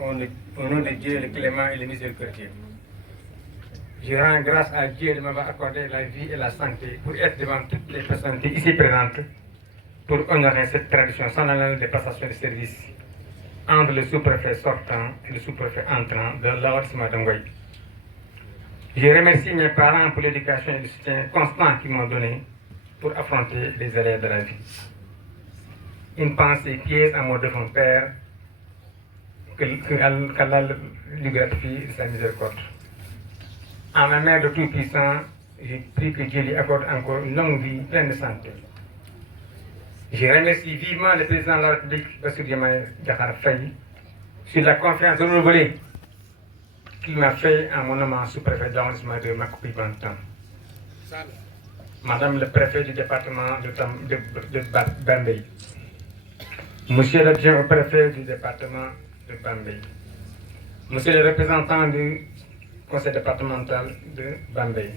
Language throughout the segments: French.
au nom de Dieu, le clément et le miséricordieux. Je rends grâce à Dieu de m'avoir accordé la vie et la santé pour être devant toutes les personnes ici présentes pour honorer cette tradition sans l'année de passation de service entre le sous-préfet sortant et le sous-préfet entrant de l'arrondissement d'Angoy. Je remercie mes parents pour l'éducation et le soutien constant qu'ils m'ont donné pour affronter les aléas de la vie. Une pensée pieuse à mon défunt père, qu'Allah lui gratifie de sa miséricorde. En ma mère de Tout-Puissant, je prie que Dieu lui accorde encore une longue vie pleine de santé. Je remercie vivement le président de la République, Bassirou Diomaye Diakhar Faye, sur la confiance renouvelée qu'il m'a fait en mon nommant sous-préfet d'arrondissement de Makoupi-Bantan. Madame le préfet du département de Bambey, Monsieur l'adjoint au préfet du département de Bambey, Monsieur le représentant du conseil départemental de Bambey,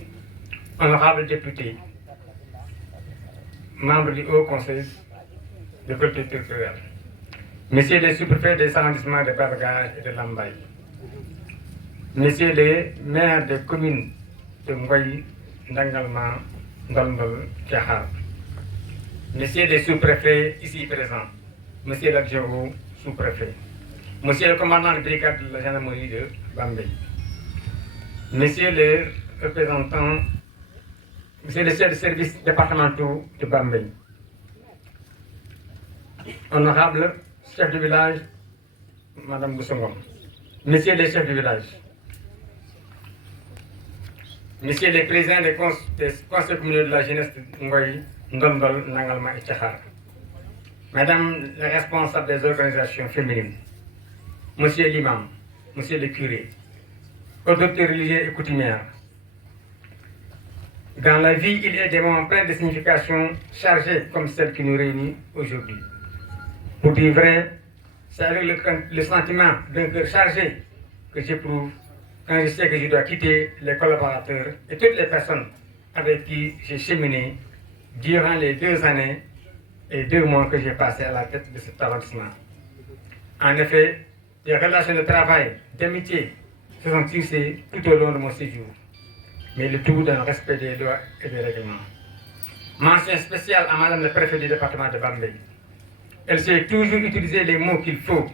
honorables députés, membres du haut conseil de collectivité territoriale, Messieurs les sous-préfets des arrondissements de Bargage et de Lambaye, Messieurs les maires des communes de Ngoyi, Ndangalma, Ndolmbol, Tiahar, Messieurs les sous-préfets ici présents, Monsieur l'adjoint au sous-préfet, Monsieur le commandant de brigade de la gendarmerie de Bambey, Messieurs les représentants, Messieurs les chefs de services départementaux de Bambey, honorables chefs de village, Madame Boussongom, Messieurs les chefs de village, Messieurs les présidents des conseils communaux de la jeunesse de Ngoyi, Ndombol, Nangalma et Tchahar, Madame les responsables des organisations féminines, Monsieur l'imam, Monsieur le curé, autorités religieuses et coutumières. Dans la vie, il y a des moments pleins de signification chargés comme celle qui nous réunit aujourd'hui. Pour dire vrai, c'est avec le sentiment d'un cœur chargé que j'éprouve quand je sais que je dois quitter les collaborateurs et toutes les personnes avec qui j'ai cheminé durant les 2 années et 2 mois que j'ai passé à la tête de cet arrondissement. En effet, les relations de travail, d'amitié se sont tissées tout au long de mon séjour, mais le tout dans le respect des lois et des règlements. Mention spéciale à Madame le préfet du département de Bambey. Elle sait toujours utiliser les mots qu'il faut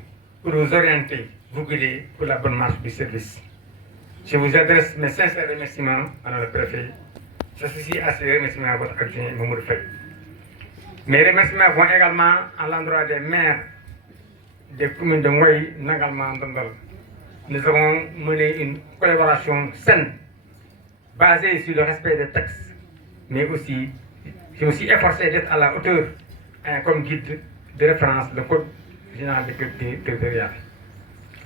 pour vous orienter, vous guider pour la bonne marche du service. Je vous adresse mes sincères remerciements, Madame le préfet. J'associe à ces remerciements à votre adjoint, Mamoudou Faye. Mes remerciements vont également à l'endroit des maires des communes de Ngoyi, Nangalma, Ndondol. Nous avons mené une collaboration saine, basée sur le respect des textes, mais aussi, j'ai aussi efforcé d'être à la hauteur, comme guide de référence, le Code général des collectivités territoriales.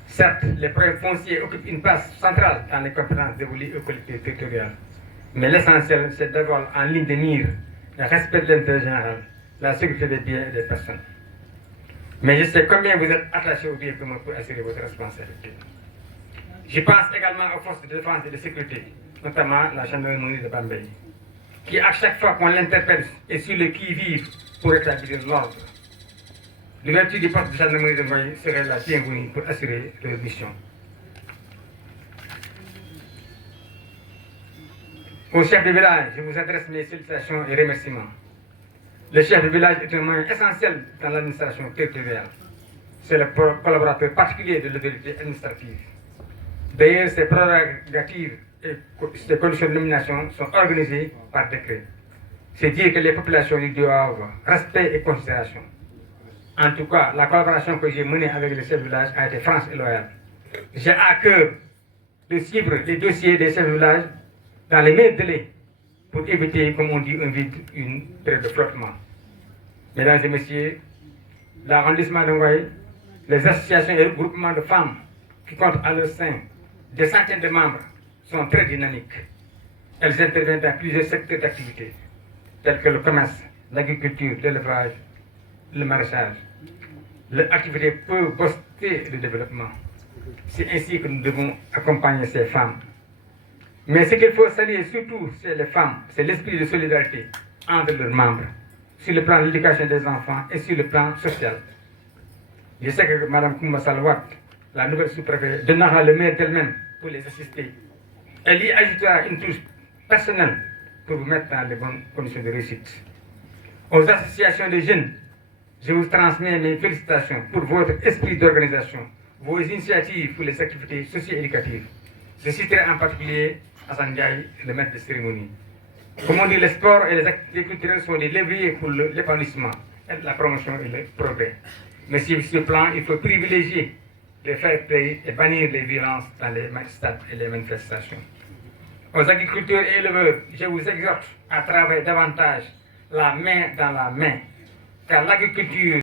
Certes, les problèmes fonciers occupent une place centrale dans les compétences dévolues aux collectivités territoriales, mais l'essentiel, c'est d'avoir en ligne de mire le respect de l'intérêt général, la sécurité des biens et des personnes. Mais je sais combien vous êtes attachés au bien commun pour assurer votre responsabilité. Je pense également aux forces de défense et de sécurité, notamment la gendarmerie de Bambey, qui à chaque fois qu'on l'interpelle est sur le qui-vive pour établir l'ordre. L'ouverture du poste de gendarmerie de Ngoyi serait la bienvenue pour assurer leur mission. Au chef de village, je vous adresse mes salutations et remerciements. Le chef de village est un moyen essentiel dans l'administration territoriale. C'est le collaborateur particulier de l'autorité administrative. D'ailleurs, ses prérogatives et ses conditions de nomination sont organisées par décret. C'est dire que les populations lui doivent respect et considération. En tout cas, la collaboration que j'ai menée avec le chef de village a été franche et loyale. J'ai à cœur de suivre les dossiers des chefs de village dans les meilleurs délais pour éviter, comme on dit, un vide, une période de flottement. Mesdames et messieurs, l'arrondissement de Ngoyi, les associations et groupements de femmes qui comptent à leur sein des centaines de membres sont très dynamiques. Elles interviennent dans plusieurs secteurs d'activité, tels que le commerce, l'agriculture, l'élevage, le maraîchage. Leur activité peut booster le développement. C'est ainsi que nous devons accompagner ces femmes. Mais ce qu'il faut saluer surtout, c'est les femmes, c'est l'esprit de solidarité entre leurs membres, sur le plan de l'éducation des enfants et sur le plan social. Je sais que Mme Koumba Salwat la nouvelle sous-préfète donnera le maire d'elle-même pour les assister. Elle y ajoutera une touche personnelle pour vous mettre dans les bonnes conditions de réussite. Aux associations de jeunes, je vous transmets mes félicitations pour votre esprit d'organisation, vos initiatives pour les activités socio-éducatives. Je citerai en particulier Hassan Ndiaye, le maître de cérémonie. Comme on dit, le sport et les activités culturelles sont des leviers pour l'épanouissement, la promotion et le progrès. Mais sur ce plan, il faut privilégier les fair play et bannir les violences dans les stades et les manifestations. Aux agriculteurs et éleveurs, je vous exhorte à travailler davantage la main dans la main, car l'agriculture